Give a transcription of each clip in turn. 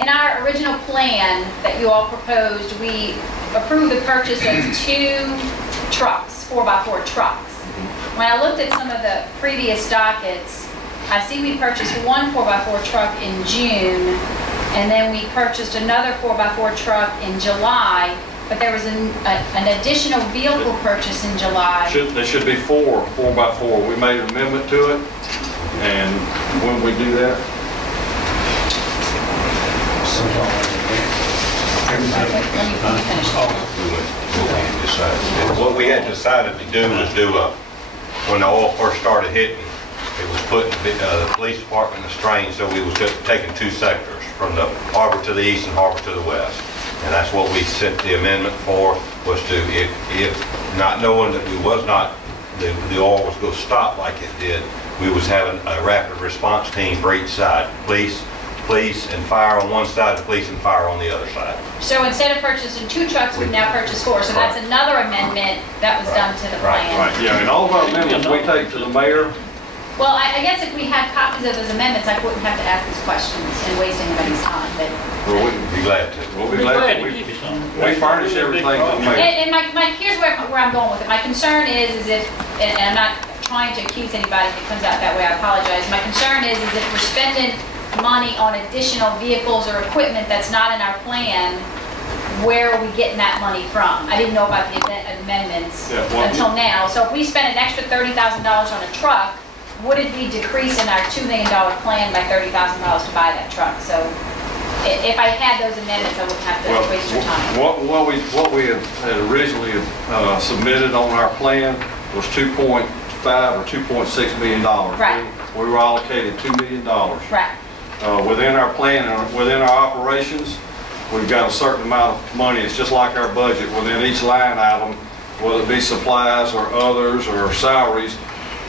in our original plan that you all proposed, we approved the purchase of 2 trucks, 4x4 trucks. When I looked at some of the previous dockets, I see we purchased 1 4x4 truck in June, and then we purchased another 4x4 truck in July, but there was an additional vehicle purchase in July. There should be 4 4x4. We made an amendment to it, and when we do that, What we had decided to do was when the oil first started hitting, it was putting the police department in a strain, so we was taking 2 sectors, from the harbor to the east and harbor to the west. And that's what we sent the amendment for, was to, if not knowing that the oil was going to stop like it did, we was having a rapid response team for each side. Police and fire on one side, the police and fire on the other side. So instead of purchasing 2 trucks, we've now purchased 4. So that's another amendment that was done to the plan. right, yeah, and all of our amendments we take to the mayor. Well, I guess if we had copies of those amendments, I wouldn't have to ask these questions and waste anybody's time. But We'll be glad to. We'll be glad to. We furnish everything to the mayor. And here's where I'm going with it. My concern is if, and I'm not trying to accuse anybody if it comes out that way, I apologize. My concern is if we're spending money on additional vehicles or equipment that's not in our plan, where are we getting that money from? I didn't know about the amendments until now. So if we spend an extra $30,000 on a truck, would it be decreasing our $2 million plan by $30,000 to buy that truck? So if I had those amendments, I wouldn't have to waste your time. What we had originally submitted on our plan was 2.5 or 2.6 million dollars. Right. We were allocated $2 million. Right. Within our plan, within our operations, we've got a certain amount of money. It's just like our budget. Within each line item, whether it be supplies or others or salaries,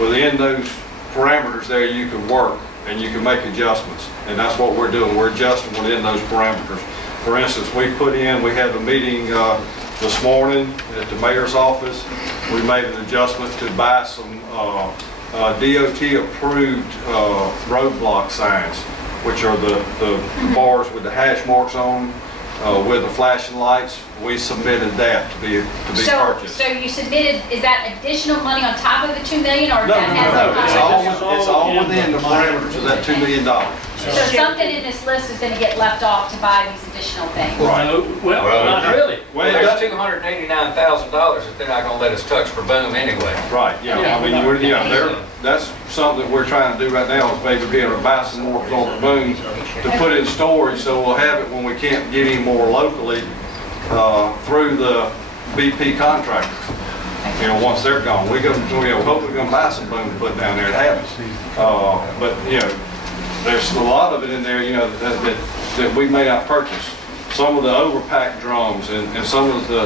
within those parameters there you can work and you can make adjustments. And that's what we're doing. We're adjusting within those parameters. For instance, we had a meeting this morning at the mayor's office. We made an adjustment to buy some DOT approved roadblock signs, which are the bars with the hash marks on, with the flashing lights. We submitted that to be purchased. So you submitted, is that additional money on top of the $2 million, or No. It's all within the parameters of that $2 million. So something in this list is going to get left off to buy these additional things. Right. Well, not really. Well, there's $289,000 that they're not going to let us touch for boom anyway. Right. Yeah. I mean, that's something that we're trying to do right now, is maybe be able to buy some more for boom to put in storage, so we'll have it when we can't get any more locally through the BP contractors. Once they're gone, we're hopefully going to buy some boom to put down there to have it. But there's a lot of it in there, that we may not purchase. Some of the overpack drums and some of the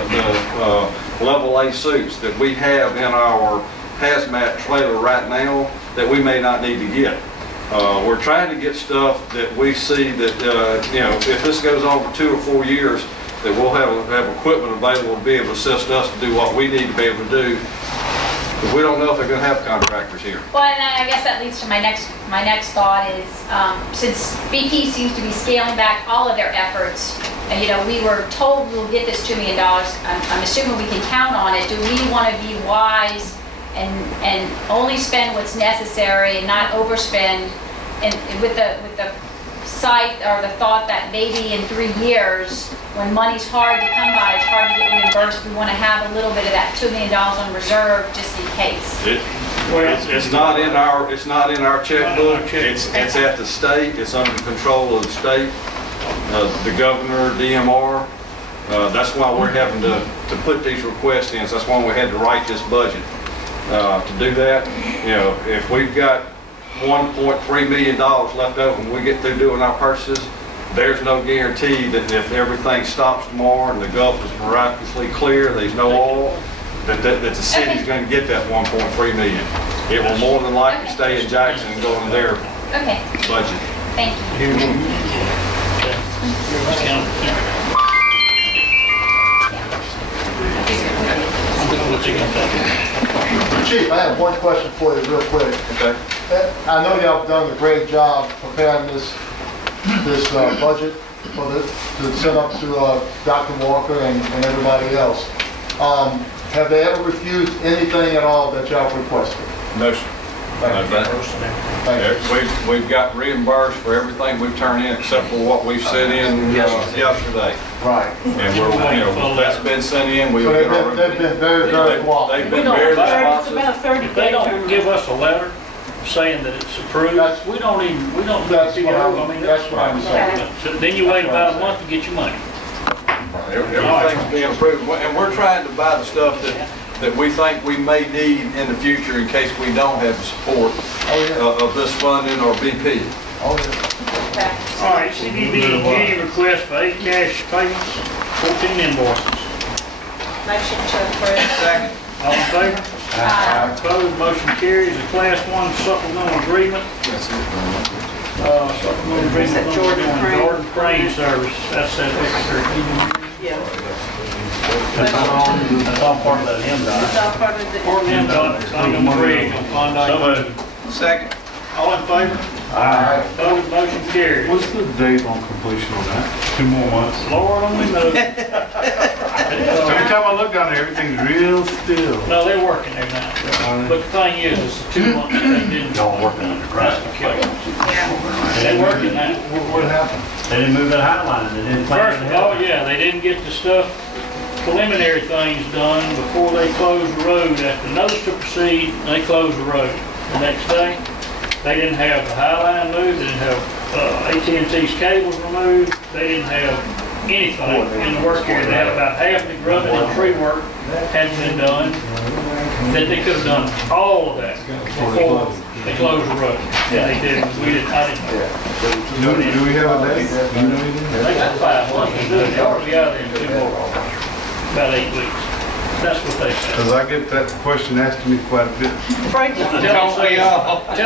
level A suits that we have in our hazmat trailer right now that we may not need to get. We're trying to get stuff that we see that, if this goes on for 2 or 4 years, that we'll have equipment available to be able to assist us to do what we need to be able to do. Because we don't know if they're going to have contractors here. Well, and I guess that leads to my next thought is, since BP seems to be scaling back all of their efforts, and we were told we'll get this $2 million, I'm assuming we can count on it. Do we want to be wise and only spend what's necessary and not overspend, and with the sight or the thought that maybe in 3 years, when money's hard to come by, it's hard to get reimbursed, we want to have a little bit of that $2 million on reserve just in case? It's not in our checkbook. It's at the state. It's under the control of the state, the governor, DMR. That's why we're having to put these requests in. So that's why we had to write this budget. To do that, if we've got $1.3 million left over when we get through doing our purchases, there's no guarantee that if everything stops tomorrow and the Gulf is miraculously clear, there's no oil, that the city's going to get that $1.3 million. It will more than likely stay in Jackson and go in their budget. Thank you. Chief, I have one question for you real quick. Okay. I know y'all have done a great job preparing this budget. for this, to send up to Dr. Walker and everybody else. Have they ever refused anything at all that y'all requested? No, sir. Thank you. Thank you. We've got reimbursed for everything we've turned in except for what we sent in yesterday. Right. And that's been sent in. So they've been very, very cooperative. They've been very responsive. If they don't give us a letter saying that it's approved, we don't That's figure what out, I'm- I mean, that's what I'm saying. So then you wait about a month to get your money. Everything's being approved. And we're trying to buy the stuff that we think we may need in the future in case we don't have the support of this funding or BP. Oh, yeah. Okay. All right, CDBG request for 8 cash payments, 14 invoices. Motion to approve. Second. All in favor? Opposed, motion carries. The Class 1 supplemental agreement. Supplemental agreement with Jordan Crane Service. That's that extra. That's all part of that MDOT. Part of MDOT, item 3 on Klondike. Second. All in favor? Opposed, motion carries. What's the date on completion on that? 2 more months. Lord only knows. Every time I look down there, everything's real still. No, they're working there now. But the thing is, it's the 2 months that they didn't. Y'all working on the That's the killer. They're working now. What happened? They didn't move that high line, they didn't plan First it of all, ahead. yeah, they didn't get the stuff, preliminary things done before they closed the road. After notice to proceed, they closed the road. The next day, they didn't have the high line moved, they didn't have AT&T's cables removed, they didn't have anything in the work area. They had about half the grubbing and tree work hadn't been done, that they could have done all of that before they closed the road. And they didn't, I didn't know. Do we have a date? Do you know anything? They got 5 months to do it, they ought to be out there in 2 more, about 8 weeks. That's what they said. Because I get that question asked to me quite a bit. Tell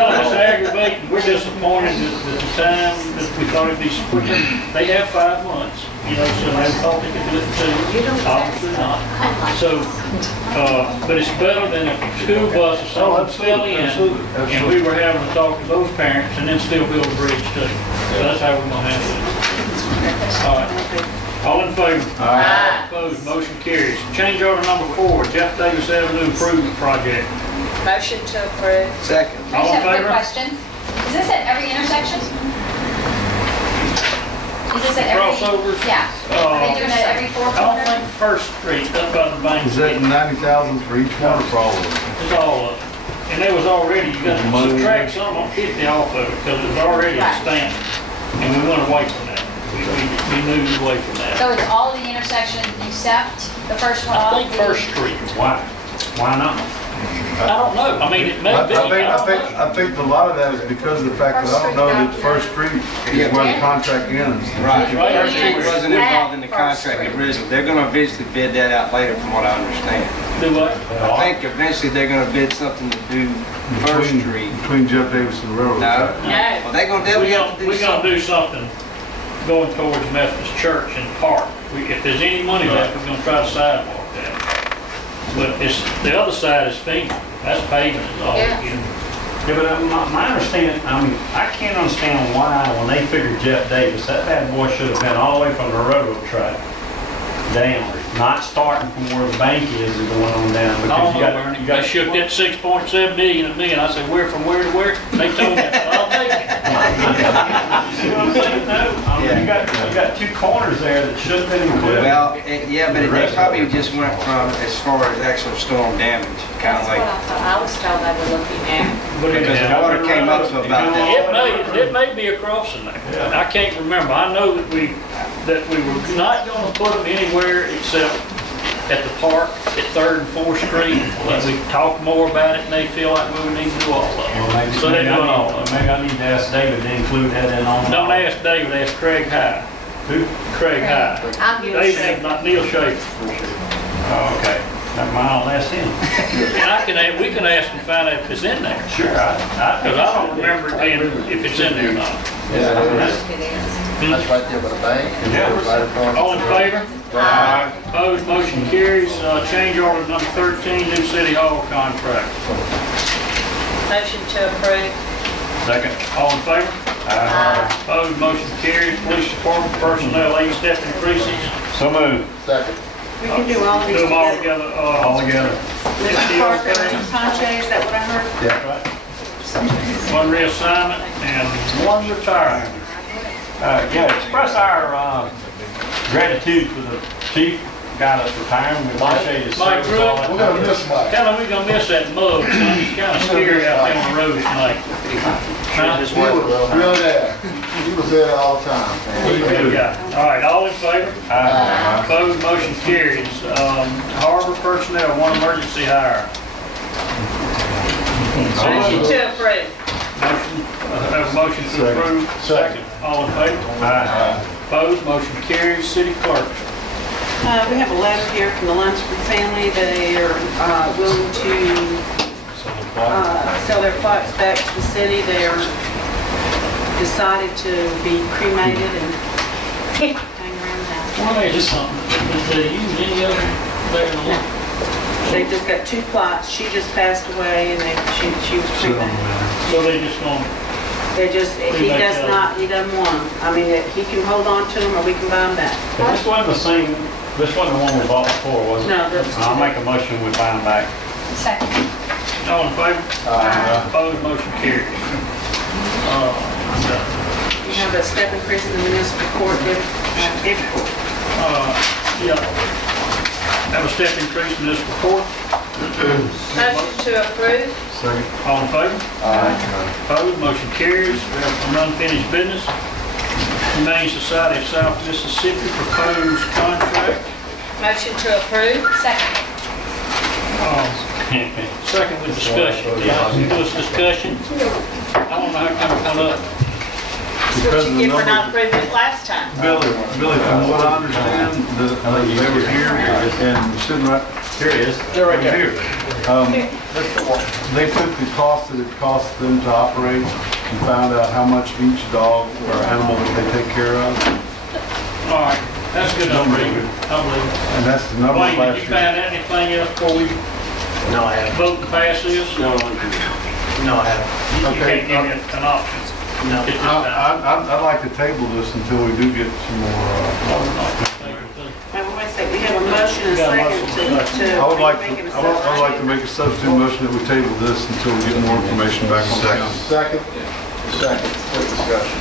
them it's aggravating, we're disappointed that the time that we thought it'd be quicker. They have 5 months, you know, so they thought they could do it too, obviously not. So, but it's better than if school bus or something fell in, and we were having to talk to those parents and then still build a bridge too. So that's how we're gonna handle it. All right. All in favor? Aye. Opposed, motion carries. Change order number 4, Jeff Davis Avenue Improvement Project. Motion to approve. Second. I All just in have a quick favor? question. Is this at every intersection? Is this at every? Crossovers? Yeah. Are they doing it at every 4 I don't corners? think First Street, up by the bank. Is that 90,000 for each one or for all of them? It's all of it. And there was already, you got to subtract something on 50 off of it, because it was already a Right. standard. And we went away from that. We moved away from that. So it's all the intersections except the first one I off? think First Street. Why? Why not? I don't know. I mean, it may be. I think a lot of that is because of the fact that I don't know that First Street is where the contract ends. Right. First Street wasn't Yeah. involved in the contract originally. They're gonna eventually bid that out later, from what I understand. Do what? I think eventually they're gonna bid something to do First Street. Between Jeff Davis and the railroad. No, side. well, they're gonna definitely have to do We're gonna something. do something going towards Methodist Church and Park. If there's any money left, we're gonna try to sidewalk that. But it's, the other side is FEMA. That's paving is all. Yeah. you know. Yeah, but my understanding, I mean, I can't understand why, when they figured Jeff Davis, that bad boy should have been all the way from the railroad track down, not starting from where the bank is and going on down. No, Because you got, Bernie, you they got shook that 6.7 million at me, and I said, where, from where to where? They told me, I'll take it. You know what I'm saying? No, I mean, you got 2 corners there that should have been included. Well, yeah, but they probably just went from as far as actual storm damage, kind of That's what like, I thought. I was told they were looking at. because the water came up to about that. It may be a crossing there. I can't remember. I know that we were not gonna put them anywhere except at the park at 3rd and 4th Street. And we talked more about it, and they feel like we need to do all of Well, them. maybe, So they're doing all of them. maybe I need to ask David to include that in on. Don't ask David, ask Craig High. Who? Craig High. I'm good. David, not Neil Schaefer. Oh, okay. Never mind, I'll ask him. And we can ask and find out if it's in there. Sure, Because I don't remember it being, if it's in there or not. Yeah, It is. that's right there by the bank. and Yeah. right across- All in favor? Aye. Opposed, motion carries. Change order number 13, new city hall contract. Motion to approve. Second. All in favor? Opposed, motion carries. Police Department personnel, 8 step increases. So moved. Second. We can do all these Do them all together. together. All together. Mr. Parker, Mr. Conche, is that what I heard? One reassignment and one retirement. Yeah, express our gratitude for the chief, guy that's retiring. We appreciate his Mike service. all Pruitt. that We're gonna time. miss Mike. Tell him we're gonna miss that mug, son. He's kinda scary out there on the road tonight. Huh? He was really there. He was there all the time. He's a good guy. All right, all in favor? Opposed, motion carries. Harbor personnel, one emergency hire. Motion to approve. Motion, have a motion to approve. Second. All in favor? Opposed, motion carries. City clerk. We have a letter here from the Lunsford family. They are willing to sell their plots back to the city. They are decided to be cremated and hang around the house. Well, there's something. Did they use any other there in the law? They just got 2 plots. She just passed away and she was cremated. So they just gonna, They just, he doesn't want them. I mean, he can hold on to them or we can buy them back. This wasn't the same, this wasn't the one we bought before, was it? No, that's I'll make a motion, we buy them back. Second. all in favor? Opposed, motion carries. You have a step increase in the municipal court, April. Yeah. Have a step increase in this report. Motion to approve. Second. All in favor? Opposed, motion carries. We have some unfinished business. Humane Society of South Mississippi proposed contract. Motion to approve. Second. Second with discussion. Do this discussion. I don't know how come it come up. That's what you get for not approving it last time. Billy, from what I understand, they were here and sitting right, Here it is. they're right here. They took the cost that it cost them to operate and found out how much each dog or animal that they take care of. All right, that's good. I believe it. I believe it. And that's the number Wayne, did last you year. find out anything else before we No, I haven't. vote and pass this? No, I haven't. You can't give me an option. No. At this time. I'd like to table this until we do get some more, Wait a second, we have a motion and a second to. I would like make it a to make a substitute motion that we table this until we get more information back on the council. Second. Quick discussion.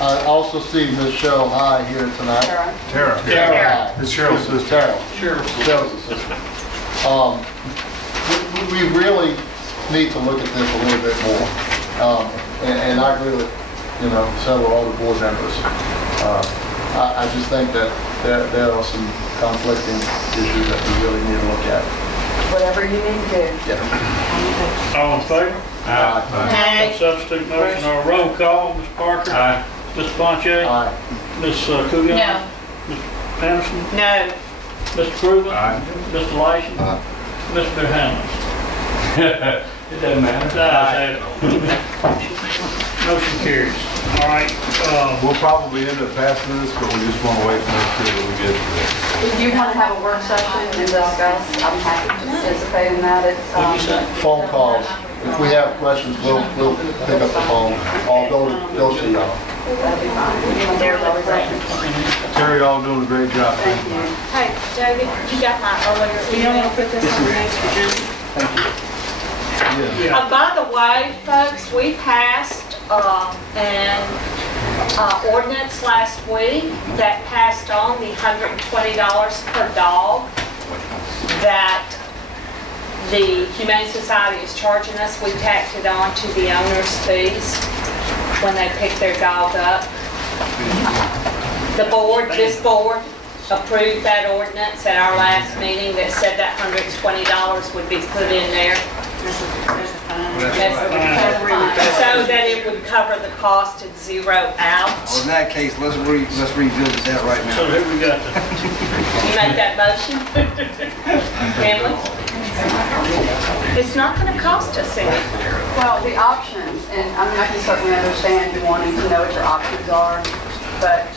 I also see Ms. Cheryl High here tonight. Tara. Tara. It's Cheryl's sister. Tara. Cheryl's assistant. We really need to look at this a little bit more. And I agree with, several other board members. I just think that there are some conflicting issues that we really need to look at. Whatever you need to do. Yeah. All in favor? Aye. Substitute motion or roll call, Ms. Parker? Aye. Mr. Bonche? Aye. Ms. Coogan? No. Mr. Anderson? No. Mr. Proven? Aye. Mr. Lyson? Mr. Hamlin? It doesn't matter. Ayes have it. Motion carries. All right, We'll probably end up passing this, but we just want to wait to make sure that we get to this. If you want to have a work session and discuss, I'm happy to participate in that. what'd you say? Phone calls. If we have questions, we'll pick up the phone. I'll go see y'all. That'd be fine. There's always options. Terry, y'all doing a great job. Thank you. Hey, David, you got my earlier You don't email? want to put this on the next agenda? Yeah. By the way, folks, we passed an ordinance last week that passed on the $120 per dog that the Humane Society is charging us. We tacked it on to the owner's fees when they pick their dog up. The board, this board, approved that ordinance at our last meeting that said that $120 would be put in there. There's a fine. So that it would cover the cost and zero out. Well, in that case, let's revisit that right So now. who we got? You make that motion? Emily? It's not gonna cost us anything. Well, the options, and I mean, I can certainly understand you wanting to know what your options are, but